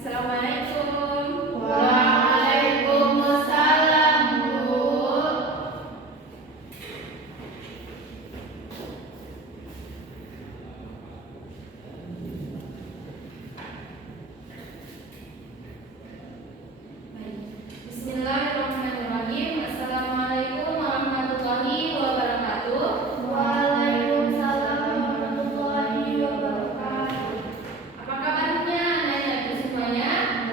Assalamualaikum. Waalaikumsalam, Bu. Bismillahirrahmanirrahim. Assalamualaikum warahmatullahi wabarakatuh. Waalaikumsalam warahmatullahi wabarakatuh. Apa kabarnya anak-anak semuanya?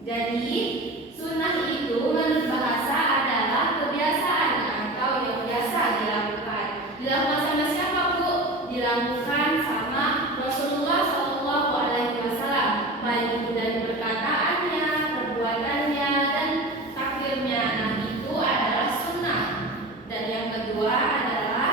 Jadi, sunnah itu menurut bahasa adalah kebiasaan atau yang biasa dilakukan. Dilakukan sama siapa, Bu? Dilakukan sama Rasulullah Shallallahu Alaihi Wasallam, baik itu dari perkataannya, perbuatannya, dan takdirnya. Nah, itu adalah sunnah. Dan yang kedua adalah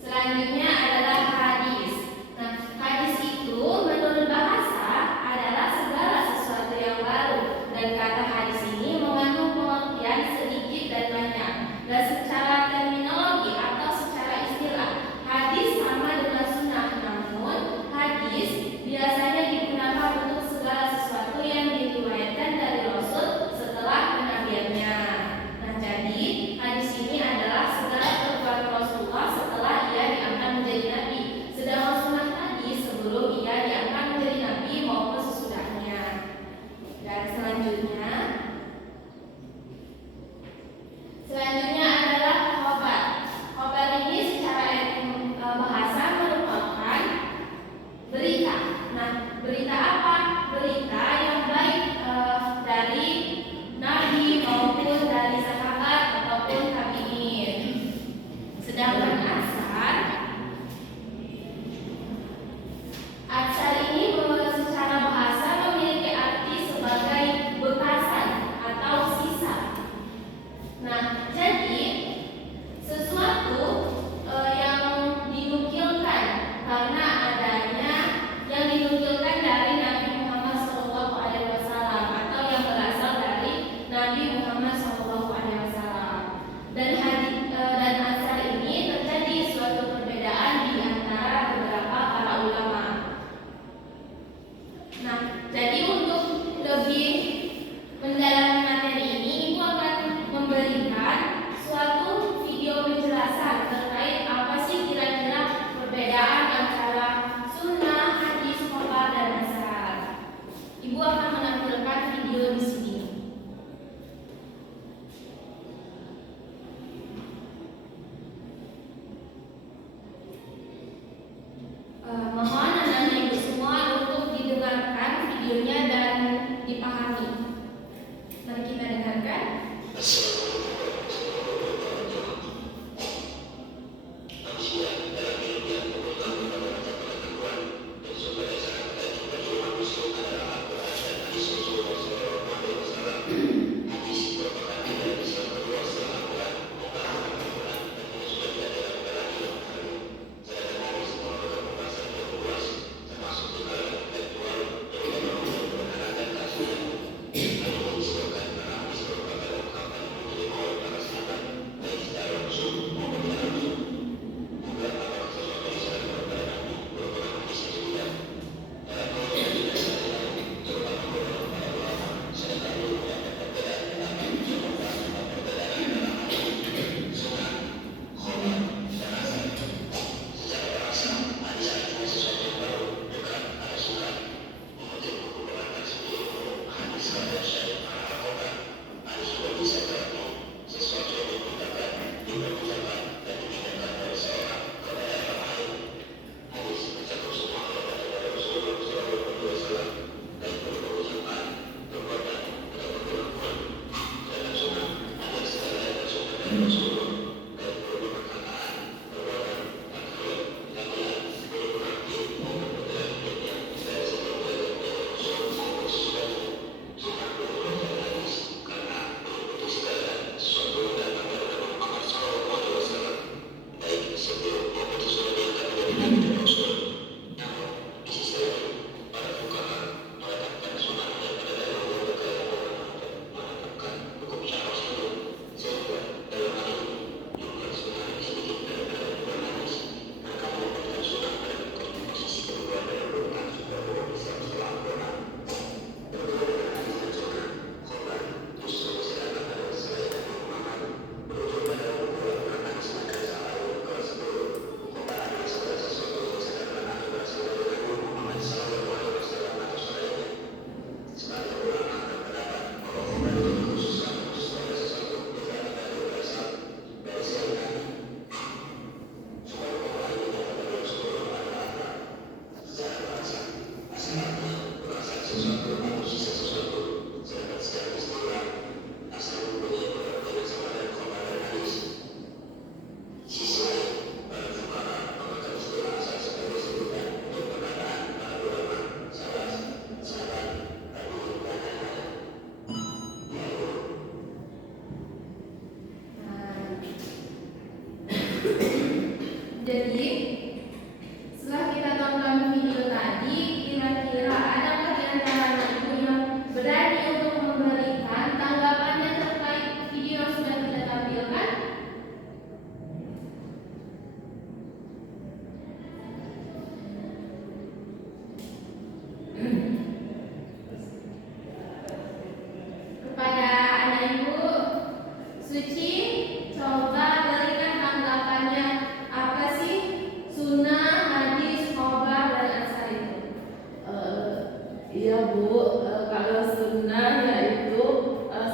selanjutnya adalah hadis. Nah, hadis itu menurut bahasa adalah segala sesuatu yang baru, dan kata hadis ini mengandung pengertian sedikit dan banyak. Dan secara terminologi atau secara istilah, hadis sama dengan sunnah. Namun, hadis biasanya digunakan untuk segala sesuatu yang diriwayatkan dari Rasul setelah kenabiannya. Nah, jadi hadis ini adalah segala perbuatan Rasulullah setelah ia diangkat menjadi nabi. Sedangkan sunnah tadi sebelum ia diangkat menjadi nabi maupun sesudahnya. Dan selanjutnya adalah khobar. Khobar ini secara bahasa merupakan berita. Nah, berita apa? Berita yang baik dari nabi maupun dari sahabat ataupun tabi'in. Sedangkan Atsar ini secara bahasa memiliki arti sebagai bekasan atau sisa. Nah, jadi sesuatu yang dinukilkan karena adanya yang dinukilkan dari Nabi Muhammad SAW atau yang berasal dari Nabi Muhammad SAW. Dan atsar ini terjadi suatu perbedaan di antara beberapa para ulama. Nah, jadi untuk lebih mendalami materi ini, Ibu akan memberikan suatu video penjelasan terkait apa sih kira-kira perbedaan antara sunnah, hadis, khobar, dan atsar. Ibu akan menampilkan video di sini. Mohon anak-anak Ibu semua untuk didengarkan videonya dan dipahami. Mari kita dengarkan. Iya Bu, kalau sunnah yaitu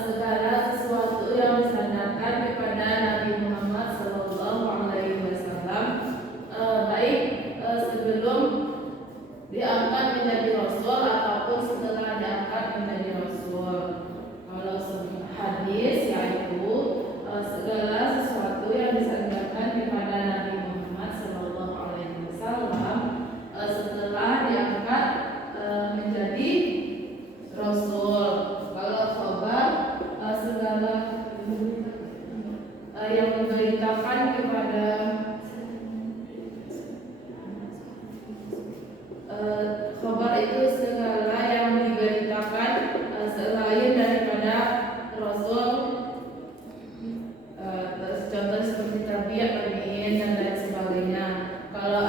segala sesuatu yang disandarkan kepada Nabi Muhammad SAW, baik sebelum diangkat menjadi Rasul ataupun setelah diangkat menjadi Rasul. Kalau hadis yaitu segala sesuatu yang disandarkan kepada Nabi Muhammad SAW setelah diangkat menjadi Rasul. Kalau khabar segala yang memberitakan kepada khabar itu segala yang diberitakan selain daripada Rasul. Contoh seperti tabiat, tabiin dan lain sebagainya. Kalau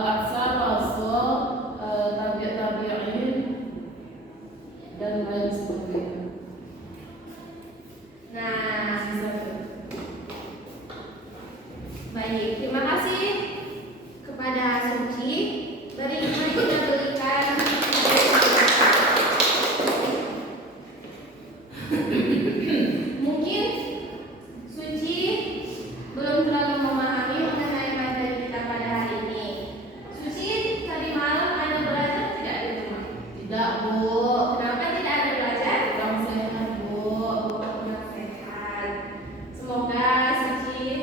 atsar Rasul, tabiat, tabiin dan lain sebagainya. Nah, baik, terima kasih kepada Suci. Mari kita berikan mungkin Suci belum terlalu memahami mengenai materi kita pada hari ini. Suci tadi malam ada belajar tidak di rumah? Tidak Bu, Kenapa tidak ada belajar? kurang sehat Bu. Kurang sehat. Semoga Suci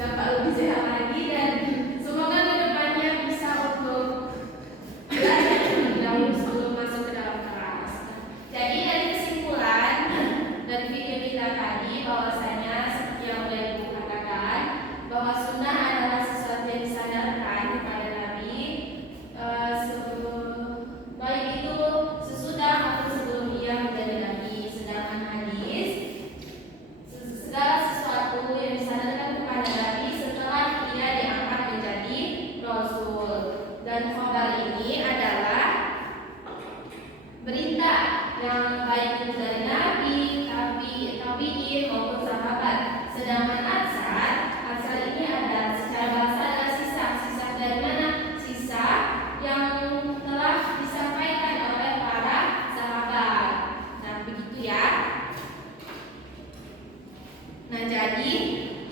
dapat lebih sehat lagi dan semoga kedepannya bisa untuk belajar terlebih dahulu sebelum masuk ke dalam kelas. Jadi dari kesimpulan dari video kita tadi bahwasanya seperti yang sudah Ibu katakan bahwa sunnah adalah sesuatu yang disandarkan kepada Nabi baik itu sesudah atau sebelum ia menjadi Nabi. Sedangkan hadis segala sesuatu yang disandarkan kepada Nabi setelah ia diangkat menjadi Rasul. Dan khabar ini adalah berita yang baik itu dari Nabi, tabi'in maupun sahabat. Sedangkan atsar ini adalah secara bahasa adalah sisa dari mana? Sisa yang telah disampaikan oleh para sahabat. Nah, begitu ya. Nah, jadi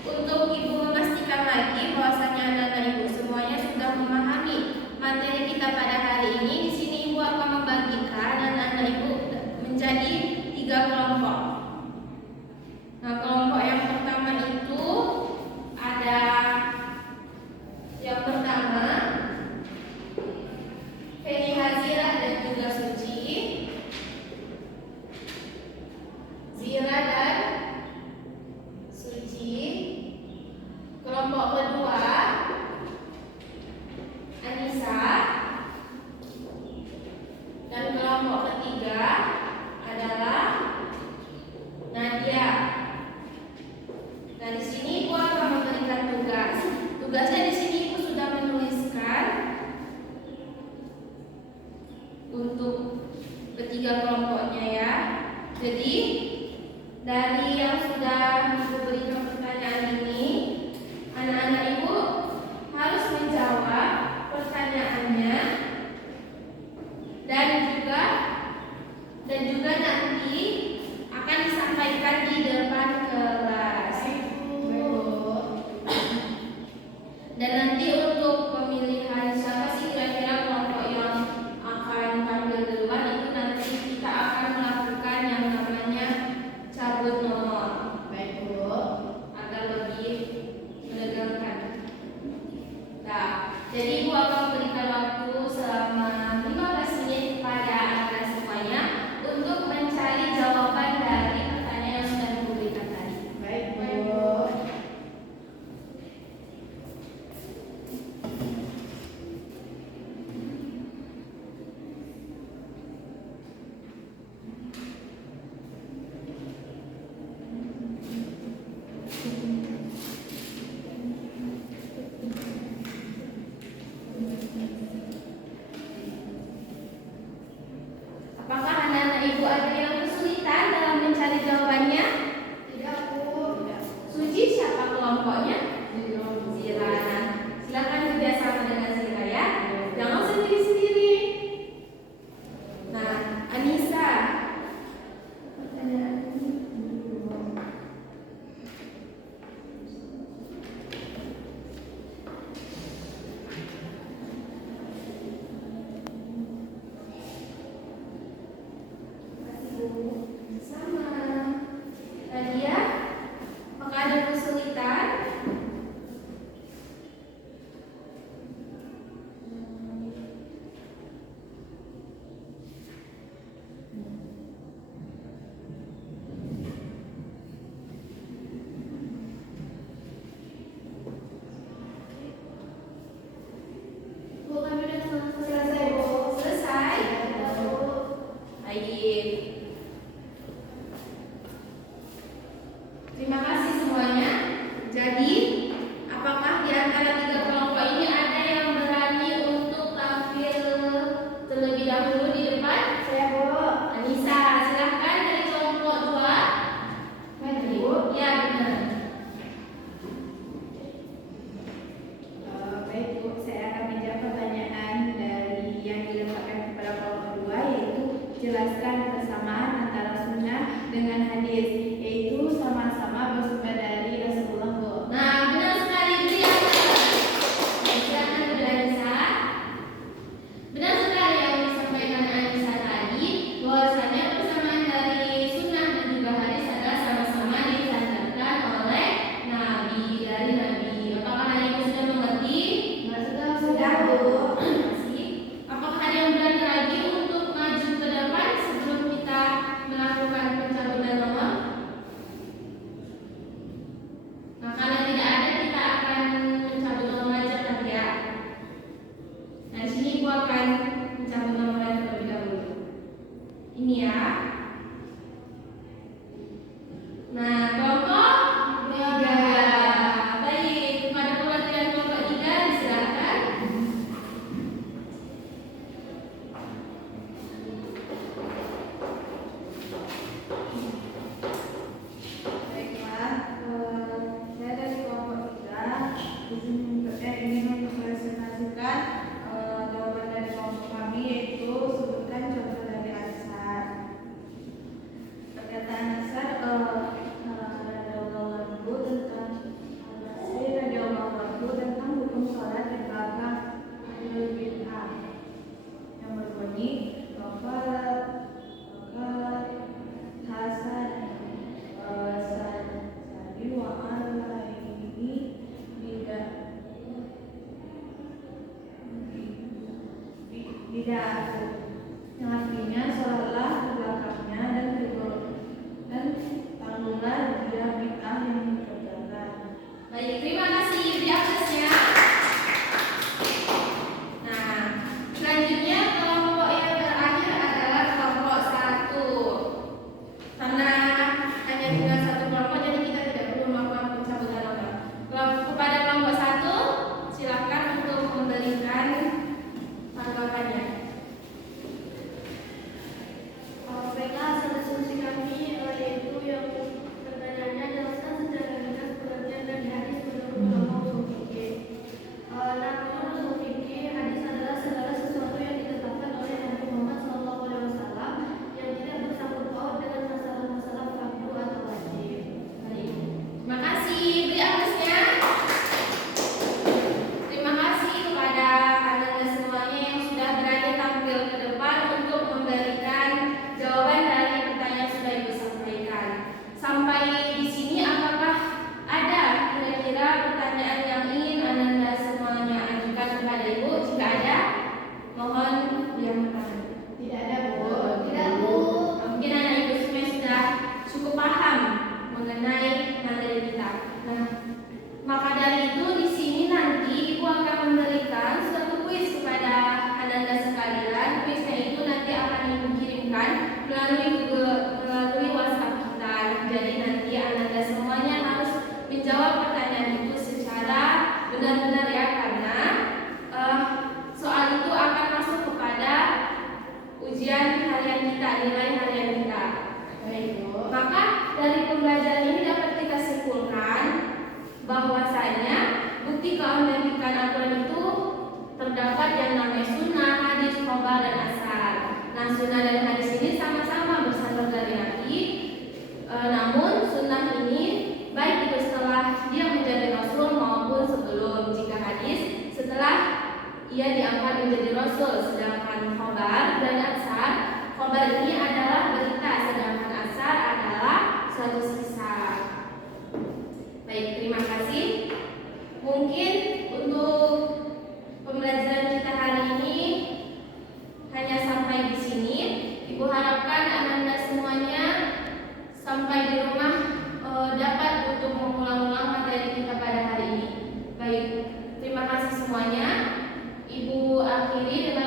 untuk Ibu memastikan lagi bahwasanya anak-anak Ibu semuanya sudah memahami materi kita pada hari ini. Di sini Ibu akan membagikan anak-anak Ibu menjadi 3 kelompok. Nah, kelompok yang pertama itu ada yang pertama Feni Hazira dan juga Suci, Zira dan Suci. Kelompok kedua Anissa, dan kelompok ketiga adalah Nadia. Terima kasih semuanya. Jadi, apakah di antara tiga kelompok ini ada yang berani untuk tampil terlebih dahulu di depan? Saya Bu. Anissa, silahkan dari kelompok 2. Maju. Ya, benar. Baik Bu, saya akan menjawab pertanyaan dari yang dilemparkan kepada kelompok 2, yaitu jelaskan persamaan antara sunnah dengan hadis, yaitu sama-sama bersumber dari Rasulullah Bu. Nah, benar sekali. Beri aplaus. Silakan Bu Anissa. Benar sekali yang disampaikan Anissa tadi, bahwasanya persamaan dari sunnah dan juga hadis adalah sama-sama disandarkan oleh Nabi dari Nabi. Apakah ada yang sudah mengerti? Sudah Bu. Terima kasih. Apakah ada yang berani lagi untuk maju ke depan sebelum kita melakukan pencabutan nomor? Nah, karena tidak ada, kita akan mencabut nomor aja tadi ya. Nah, di sini gua akan mencabut nomor terlebih dahulu. Ini ya. Nah, kelompok 3. Baik, kepada perwakilan kelompok 3 disilakan. Baiklah, saya dari kelompok 3 ingin mempresentasikan jawaban dari kelompok kami, yaitu sebutkan contoh dari asar. Perkataan asar tentang hukum sholat di belakang ahlul bid'ah yang berbunyi Rokat Hasan Sadi wa alaihi bidah, yang artinya sholatlah ke belakangnya dan tangguhlah dia bid'ah yang dikerjakan. Baik, terima kasih. Beri aplausnya. Nah, selanjutnya kelompok yang terakhir adalah kelompok 1. Karena hanya tinggal satu kelompok, jadi kita tidak perlu melakukan pencabutan nomor. Kepada kelompok 1, silakan untuk memberikan tanggapannya. Baiklah, hasil diskusi kami yaitu yang pertanyaannya jelaskan secara ringkas pengertian dari hadis menurut ulama usul fikih. Nah, menurut usul fikih, hadis adalah segala sesuatu yang ditetapkan oleh Nabi Muhammad SAW yang tidak bersangkut paut dengan masalah-masalah fardu atau wajib. Baik, terima kasih. Beri aplausnya. Terima kasih kepada anda semuanya yang sudah berani tampil ke depan untuk memberikan jawaban dari pertanyaan yang sudah Ibu sampaikan. Sampai di sini, apakah ada kira-kira pertanyaan yang ingin anda semuanya ajukan kepada Ibu? Jika ada, mohon diangkat tangan. Tidak ada Bu. Tidak, Bu. Mungkin anak Ibu semua sudah cukup paham mengenai materi kita. Nah, maka dari itu di sini nanti Ibu akan memberikan suatu kuis kepada anda sekalian. Kuisnya itu nanti akan Ibu kirimkan melalui WhatsApp kita. Jadi nanti anda semuanya harus menjawab pertanyaan itu secara benar-benar ya, karena soal itu akan masuk kepada ujian harian kita, nilai harian kita. Baik Bu. Maka dari pembelajaran ini dapat kita simpulkan bahwasanya bukti keautentikan Al-Quran itu terdapat yang namanya sunnah, hadis, khobar, dan asar. Nah, sunnah dan hadis ini sama-sama bersandar dari Nabi. Namun sunnah ini baik itu setelah dia menjadi Rasul maupun sebelum. Jika hadis setelah ia diangkat menjadi Rasul, sedangkan khobar dan asar, khobar ini adalah berita, sedangkan asar adalah suatu kisah. Baik, terima kasih. Mungkin untuk pembelajaran kita hari ini hanya sampai di sini. Ibu harapkan anda semuanya sampai di rumah dapat untuk mengulang-ulang materi kita pada hari ini. Baik, terima kasih semuanya. Ibu akhiri dengan